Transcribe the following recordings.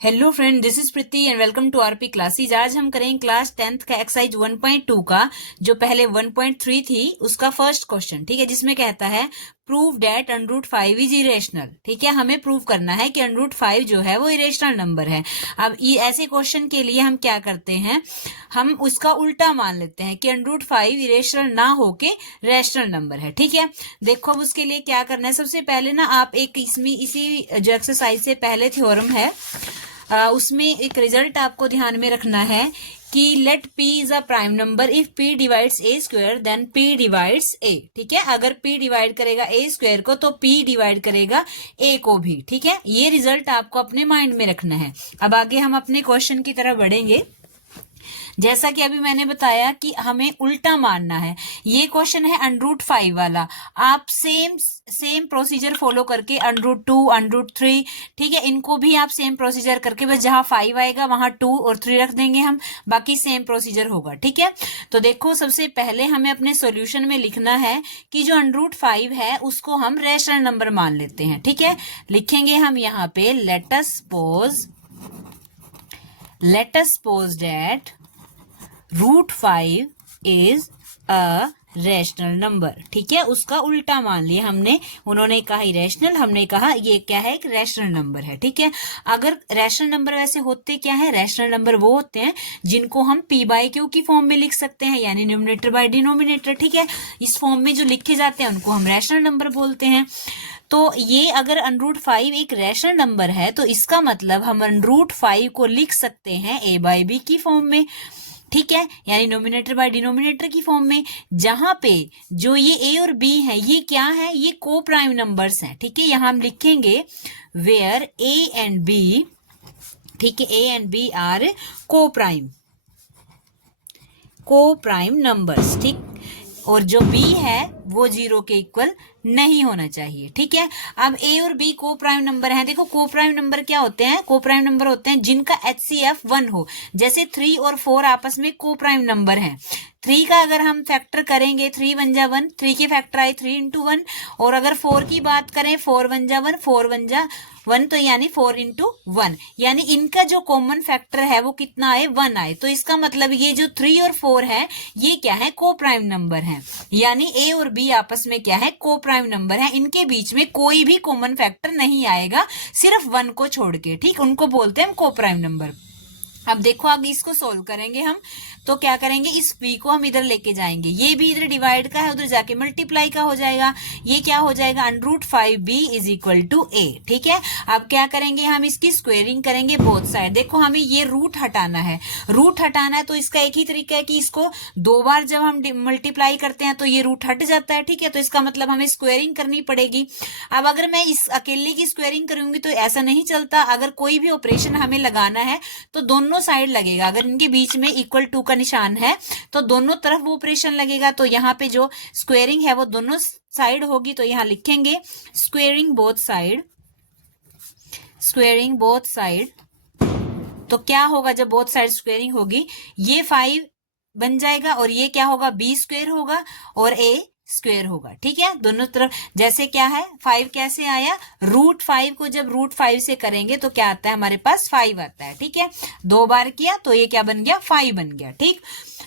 Hello friend, this is Preeti and welcome to RP classes. आज हम करेंगे क्लास 10th का एक्सरसाइज 1.2 का, जो पहले 1.3 थी उसका फर्स्ट क्वेश्चन। ठीक है, जिसमें कहता है प्रूव डेट √5 इज इरेशनल। ठीक है, हमें प्रूव करना है कि √5 जो है वो इरेशनल नंबर है। अब ये ऐसे क्वेश्चन के लिए हम क्या करते हैं, हम उसका उल्टा मान लेते हैं कि √5 इरेशनल ना होके रैशनल नंबर है। ठीक है, देखो अब उसके लिए क्या करना है। सबसे पहले ना आप एक इसमें इसी जो एक्सरसाइज से पहले थ्योरम है उसमें एक रिजल्ट आपको ध्यान में रखना है कि let p is a prime number if p divides a square then p divides a। ठीक है, अगर p डिवाइड करेगा a स्क्वायर को तो p डिवाइड करेगा a को भी। ठीक है, ये रिजल्ट आपको अपने माइंड में रखना है। अब आगे हम अपने क्वेश्चन की तरफ बढ़ेंगे। जैसा कि अभी मैंने बताया कि हमें उल्टा मानना है। ये क्वेश्चन है √5 वाला। आप सेम प्रोसीजर फॉलो करके √2 √3, ठीक है, इनको भी आप सेम प्रोसीजर करके बस जहां 5 आएगा वहां 2 और 3 रख देंगे हम, बाकी सेम प्रोसीजर होगा। ठीक है, तो देखो सबसे पहले हमें अपने सॉल्यूशन में लिखना है कि जो √5 है उसको हम रैशनल नंबर मान लेते हैं। ठीक है, लिखेंगे हम यहाँ पे let us suppose that √5 is a rational number. ठीक है, उसका उल्टा मान लिया हमने। उन्होंने कहा इरेशनल, हमने कहा ये क्या है, एक रैशनल नंबर है। ठीक है, अगर रैशनल नंबर वैसे होते क्या है, रैशनल नंबर वो होते हैं जिनको हम p/q की फॉर्म में लिख सकते हैं, यानी न्यूमरेटर बाय डिनोमिनेटर। ठीक है, इस फॉर्म में जो लिखे जाते हैं उनको हम रैशनल नंबर बोलते हैं। तो ये अगर √5 एक रैशनल नंबर है तो इसका मतलब हम √5 को लिख सकते हैं a/b की फॉर्म में। ठीक है, यानी नोमिनेटर बाय डिनोमिनेटर की फॉर्म में, जहां पे जो ये a और b है ये क्या है, ये को प्राइम नंबर्स हैं। ठीक है, यहां हम लिखेंगे वेयर a एंड b, ठीक है, a एंड b आर को प्राइम नंबर्स। ठीक, और जो b है वो 0 के इक्वल नहीं होना चाहिए। ठीक है, अब a और b को प्राइम नंबर हैं। देखो को प्राइम नंबर क्या होते हैं, को प्राइम नंबर होते हैं जिनका HCF 1 हो। जैसे 3 और 4 आपस में को प्राइम नंबर हैं। 3 का अगर हम फैक्टर करेंगे 3 1 जा 1, 3 के फैक्टर आए 3 × 1। और अगर 4 की बात करें 4 1 जा 1, 4 1 जा 1, तो यानी 4 × 1, यानी इनका जो कॉमन फैक्टर है वो कितना आए, 1 आए। तो इसका मतलब ये जो 3 और 4 है ये क्या है, को प्राइम नंबर है, यानी a और b आपस में क्या है, को प्राइम नंबर है। इनके बीच में कोई भी कॉमन फैक्टर नहीं आएगा, सिर्फ 1 को छोड़ के। ठीक, उनको बोलते हैं हम को प्राइम नंबर। अब देखो आगे इसको सोल्व करेंगे हम, तो क्या करेंगे, इस p को हम इधर लेके जाएंगे, ये भी इधर डिवाइड का है उधर जाके मल्टीप्लाई का हो जाएगा। ये क्या हो जाएगा, √5b is equal to a। ठीक है, अब क्या करेंगे, हम इसकी स्क्वेयरिंग करेंगे बोथ साइड। देखो हमें ये रूट हटाना है, तो इसका एक ही तरीका है कि इसको 2 बार जब हम मल्टीप्लाई करते हैं तो ये रूट हट जाता है। ठीक है, तो इसका मतलब हमें स्क्वेयरिंग करनी पड़ेगी। अब अगर मैं इस अकेले की स्क्वेयरिंग करूंगी तो ऐसा नहीं चलता, अगर कोई भी ऑपरेशन हमें लगाना है तो दोनों साइड लगेगा। अगर इनके बीच में इक्वल टू का निशान है तो दोनों तरफ वो ऑपरेशन लगेगा। तो यहाँ पे जो स्क्वेयरिंग है वो दोनों साइड होगी, तो यहाँ लिखेंगे स्क्वेयरिंग बोथ साइड। तो क्या होगा, जब बोथ साइड स्क्वेयरिंग होगी ये 5 बन जाएगा और ये क्या होगा, b स्क्वेयर होगा और a स्क्वेयर होगा। ठीक है, दोनों तरफ जैसे क्या है, 5 कैसे आया, √5 को जब √5 से करेंगे तो क्या आता है, हमारे पास 5 आता है। ठीक है, 2 बार किया तो ये क्या बन गया, 5 बन गया। ठीक,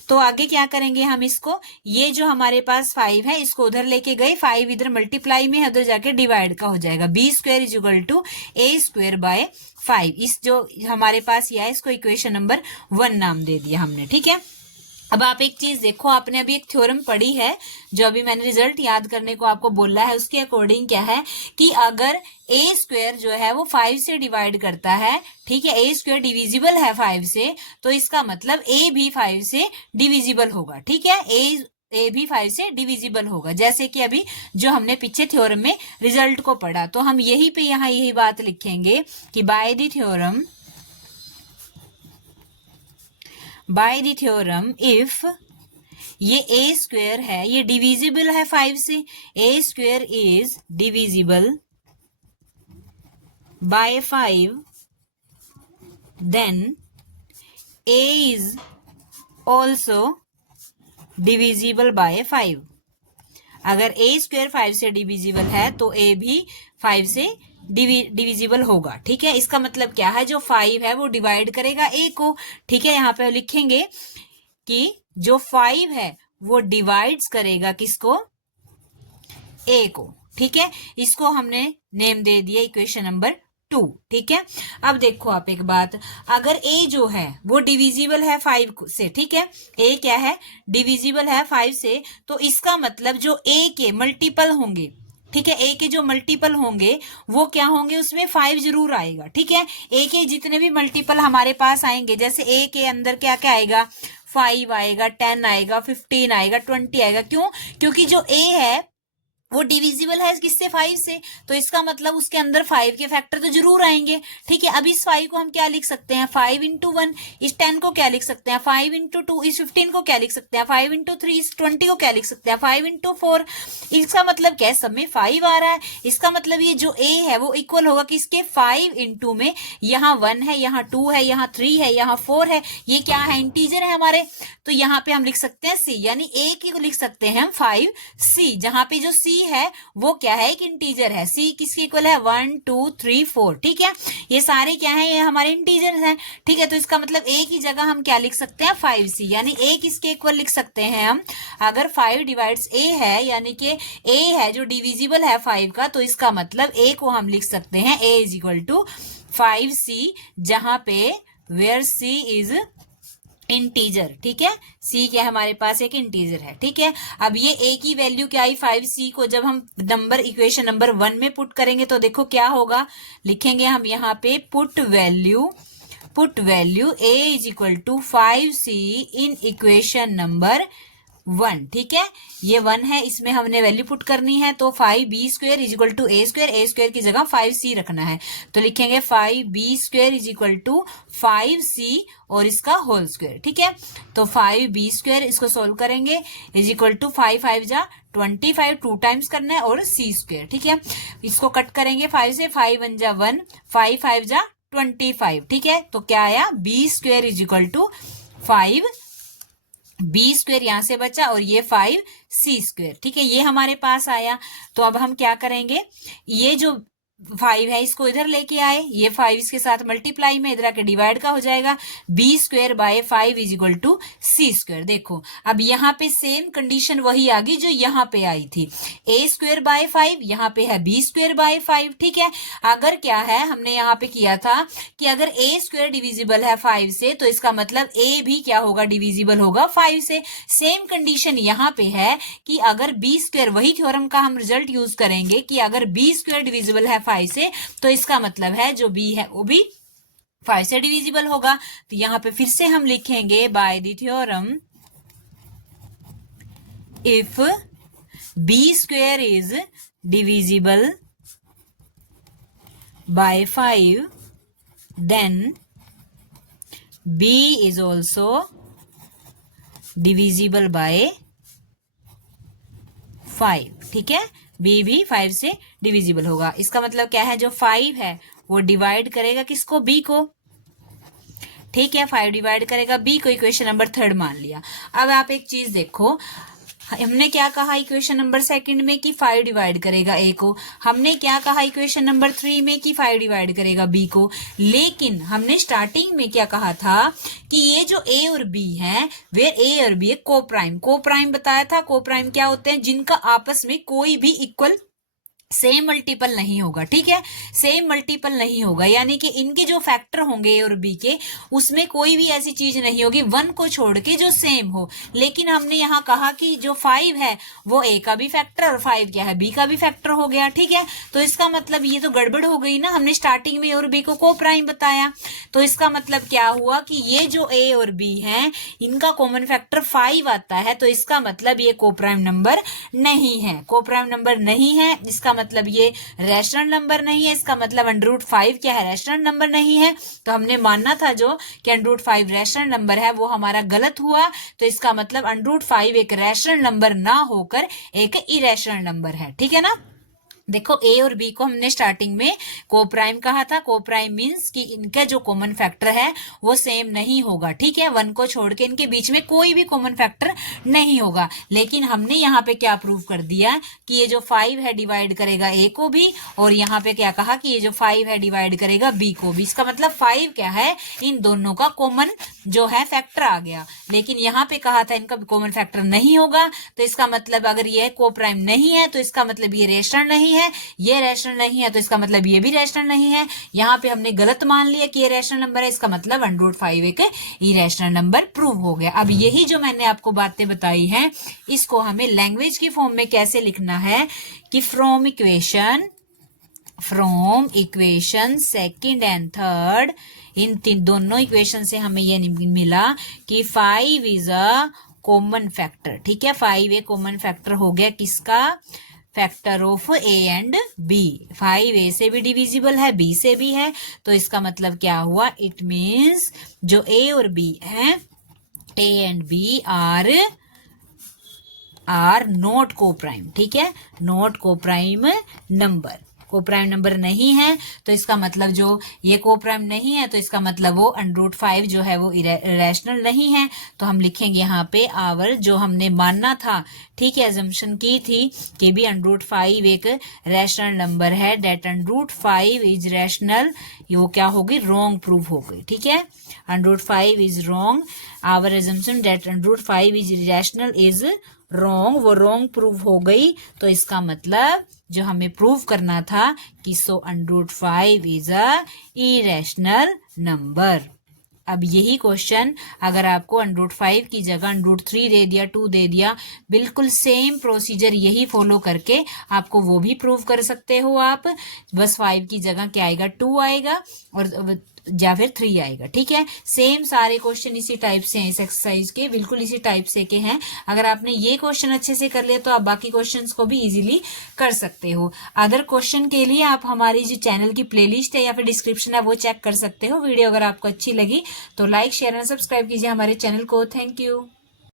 तो आगे क्या करेंगे हम, इसको ये जो हमारे पास 5 है इसको उधर लेके गए, 5 इधर मल्टीप्लाई में है, उधर जाके डिवाइड का हो जाएगा, b square is equal to a square by 5। इस जो हमारे पास यह है इसको इक्वेशन नंबर 1 नाम दे दिया हमने। ठीक है, अब आप एक चीज देखो, आपने अभी एक थ्योरम पढ़ी है जो अभी मैंने रिजल्ट याद करने को आपको बोला है, उसके अकॉर्डिंग क्या है कि अगर a स्क्वेयर जो है वो 5 से डिवाइड करता है, ठीक है, a स्क्वेयर डिविजिबल है 5 से, तो इसका मतलब a भी 5 से डिविजिबल होगा। ठीक है, a भी 5 से डिविजिबल होगा, जैसे कि अभी जो हमने पीछे थ्योरम में रिजल्ट को पढ़ा। तो हम यही पे यहाँ यही बात लिखेंगे कि बाय द थ्योरम इफ ये a स्क्वेयर है ये डिविजिबल है 5 से, a square is divisible by 5, then a is also divisible by 5। अगर a स्क्वेयर 5 से डिविजिबल है तो a भी 5 से डिविजिबल होगा। ठीक है, इसका मतलब क्या है, जो 5 है वो डिवाइड करेगा a को। ठीक है, यहाँ पे लिखेंगे कि जो 5 है वो डिवाइड्स करेगा किसको, a को। ठीक है, इसको हमने नेम दे दिया इक्वेशन नंबर 2। ठीक है, अब देखो आप एक बात, अगर a जो है वो डिविजिबल है 5 से, ठीक है, a क्या है, डिविजिबल है 5 से, तो इसका मतलब जो a के मल्टीपल होंगे, ठीक है, a के जो मल्टीपल होंगे वो क्या होंगे, उसमें 5 जरूर आएगा। ठीक है, a के जितने भी मल्टीपल हमारे पास आएंगे, जैसे a के अंदर क्या क्या आएगा, 5 आएगा, 10 आएगा, 15 आएगा, 20 आएगा। क्यों, क्योंकि जो a है वो डिविजिबल है किससे, 5 से, तो इसका मतलब उसके अंदर 5 के फैक्टर तो जरूर आएंगे। ठीक है, अब इस 5 को हम क्या लिख सकते हैं, 5 इंटू 1, इस 10 को क्या लिख सकते हैं, 5 इंटू 2, इस 15 को क्या लिख सकते हैं, 5 इंटू 3, इस 20 को क्या लिख सकते हैं, 5 इंटू 4। इसका मतलब क्या है, सब में 5 आ रहा है, इसका मतलब ये जो a है वो इक्वल होगा किसके, 5 इंटू में यहाँ 1 है, यहाँ 2 है, यहाँ 3 है, यहाँ 4 है, ये क्या है, इंटीजर है हमारे। तो यहाँ पे हम लिख सकते हैं c, यानी a की को लिख सकते हैं हम 5c, जहां पे जो c है वो क्या है, एक इंटीजर है। c किसके इक्वल है, 1 2 3 4। ठीक है, ये सारे क्या है, ये हमारे इंटीजर हैं। ठीक है, तो इसका मतलब a की जगह हम क्या लिख सकते हैं, 5c, यानी a किसके इक्वल लिख सकते हैं हम, अगर 5 डिवाइड्स a है, यानी कि a है जो डिविजिबल है 5 का, तो इसका मतलब a को हम लिख सकते हैं a is equal to 5c, जहां पे वेयर c इज इंटीजर। ठीक है, c क्या है, हमारे पास एक इंटीजर है। ठीक है, अब ये a की वैल्यू क्या आई, 5c को जब हम नंबर इक्वेशन नंबर 1 में पुट करेंगे तो देखो क्या होगा, लिखेंगे हम यहाँ पे put value a is equal to 5c in equation number 1। ठीक है, ये 1 है, इसमें हमने वैल्यू पुट करनी है, तो 5b square is equal to a square की जगह 5c रखना है, तो लिखेंगे 5b square is equal to 5c और इसका होल स्क्वायर। ठीक है, तो 5b स्क्वायर इसको सोल्व करेंगे इज इक्वल टू 5 5 जा 25, 2 टाइम्स करना है, और c स्क्वायर। ठीक है, इसको कट करेंगे 5 से, 5 1 जा 1, 5 5 जा 25। ठीक है, तो क्या आया, b square is equal to 5 b square यहां से बचा, और ये 5c स्क्वायर। ठीक है, ये हमारे पास आया। तो अब हम क्या करेंगे, ये जो 5 है इसको इधर लेके आए, ये 5 इसके साथ मल्टीप्लाई में इधर आके डिवाइड का हो जाएगा, b square by 5 is equal to c square. देखो अब यहाँ पे सेम कंडीशन वही आ गई जो यहाँ पे आई थी, a स्क्वायर बाय 5, यहाँ पे है b स्क्वायर बाय 5। ठीक है, अगर क्या है, हमने यहाँ पे किया था कि अगर a स्क्वायर डिविजिबल है 5 से, तो इसका मतलब a भी क्या होगा, डिविजिबल होगा 5 से। सेम कंडीशन यहाँ पे है कि अगर b स्क्वायर, वही थ्योरम का हम रिजल्ट यूज करेंगे कि अगर b स्क्वायर डिविजिबल है 5 से, तो इसका मतलब है जो b है वो भी 5 से डिविजिबल होगा। तो यहां पे फिर से हम लिखेंगे by the theorem, if b square is divisible by 5 then b is also divisible by 5। ठीक है, b भी 5 से डिविजिबल होगा। इसका मतलब क्या है, जो 5 है वो डिवाइड करेगा किसको, b को। ठीक है, 5 डिवाइड करेगा b को, इक्वेशन नंबर 3 मान लिया। अब आप एक चीज देखो, हमने क्या कहा इक्वेशन नंबर 2 में कि 5 डिवाइड करेगा a को, हमने क्या कहा इक्वेशन नंबर 3 में कि 5 डिवाइड करेगा b को, लेकिन हमने स्टार्टिंग में क्या कहा था कि ये जो a और b है वे a और b को प्राइम बताया था। को प्राइम क्या होते हैं, जिनका आपस में कोई भी इक्वल सेम मल्टीपल नहीं होगा। ठीक है, सेम मल्टीपल नहीं होगा, यानी कि इनके जो फैक्टर होंगे ए और बी के, उसमें कोई भी ऐसी चीज नहीं होगी 1 को छोड़ के जो सेम हो। लेकिन हमने यहाँ कहा कि जो 5 है वो ए का भी फैक्टर, और 5 क्या है, बी का भी फैक्टर हो गया। ठीक है, तो इसका मतलब ये तो गड़बड़ हो गई ना, हमने स्टार्टिंग में ए और बी को प्राइम बताया, तो इसका मतलब क्या हुआ कि ये जो ए और बी है इनका कॉमन फैक्टर 5 आता है, तो इसका मतलब ये को प्राइम नंबर नहीं है, को प्राइम नंबर नहीं है। इसका मतलब ये रैशनल नंबर नहीं है, इसका मतलब √5 क्या है, रैशनल नंबर नहीं है। तो हमने मानना था जो कि √5 रैशनल नंबर है, वो हमारा गलत हुआ। तो इसका मतलब √5 एक रैशनल नंबर ना होकर एक इरेशनल नंबर है। ठीक है ना, देखो ए और बी को हमने स्टार्टिंग में कोप्राइम कहा था। कोप्राइम मींस कि इनका जो कॉमन फैक्टर है वो सेम नहीं होगा, ठीक है। 1 को छोड़ के इनके बीच में कोई भी कॉमन फैक्टर नहीं होगा। लेकिन हमने यहाँ पे क्या प्रूव कर दिया कि ये जो 5 है डिवाइड करेगा ए को भी, और यहाँ पे क्या कहा कि ये जो 5 है डिवाइड करेगा बी को भी। इसका मतलब 5 क्या है, इन दोनों का कॉमन जो है फैक्टर आ गया। लेकिन यहाँ पे कहा था इनका कॉमन फैक्टर नहीं होगा, तो इसका मतलब अगर ये कोप्राइम नहीं है तो इसका मतलब ये रेशनल नहीं है, ये रैशनल नहीं है तो इसका मतलब ये भी रैशनल नहीं है। यहाँ पे हमने गलत मान लिया कि ये रैशनल नंबर है, इसका मतलब 1/5 एक इरेशनल नंबर प्रूव हो गया। अब यही जो मैंने आपको बातें बताई हैं इसको हमें लैंग्वेज की फॉर्म में कैसे लिखना है कि from equation second and third, इन दोनों इक्वेशन से हमें ये मिला कि 5 इज अ कॉमन फैक्टर, ठीक है। 5 एक कॉमन फैक्टर हो गया किसका, factor of A and B. 5 A से भी डिविजिबल है, बी से भी है, तो इसका मतलब क्या हुआ, इट मीन्स जो ए और बी है, A and B are not coprime, ठीक है, not coprime number. Coprime number नहीं है तो इसका मतलब जो ये कोप्राइम नहीं है तो इसका मतलब वो √5 जो है वो इरेशनल नहीं है। तो हम लिखेंगे यहाँ पे आवर, जो हमने मानना था, ठीक है, अजम्पशन की थी कि भी √5 एक रैशनल नंबर है, डेट √5 इज रैशनल, वो क्या होगी, रॉन्ग प्रूव हो गई, ठीक है। √5 is wrong, our assumption that √5 is rational is wrong, वो रॉन्ग प्रूव हो गई। तो इसका मतलब जो हमें प्रूव करना था कि सो √5 इज अ इरेशनल नंबर। अब यही क्वेश्चन अगर आपको √5 की जगह √3 दे दिया, 2 दे दिया, बिल्कुल सेम प्रोसीजर यही फॉलो करके आपको वो भी प्रूव कर सकते हो आप। बस 5 की जगह क्या आएगा, 2 आएगा और या फिर 3 आएगा, ठीक है। सेम सारे क्वेश्चन इसी टाइप से हैं, इस एक्सरसाइज के बिल्कुल इसी टाइप से के हैं। अगर आपने ये क्वेश्चन अच्छे से कर लिया तो आप बाकी क्वेश्चंस को भी इजीली कर सकते हो। अदर क्वेश्चन के लिए आप हमारी जो चैनल की प्लेलिस्ट है या फिर डिस्क्रिप्शन है वो चेक कर सकते हो। वीडियो अगर आपको अच्छी लगी तो लाइक, शेयर एंड सब्सक्राइब कीजिए हमारे चैनल को। Thank you.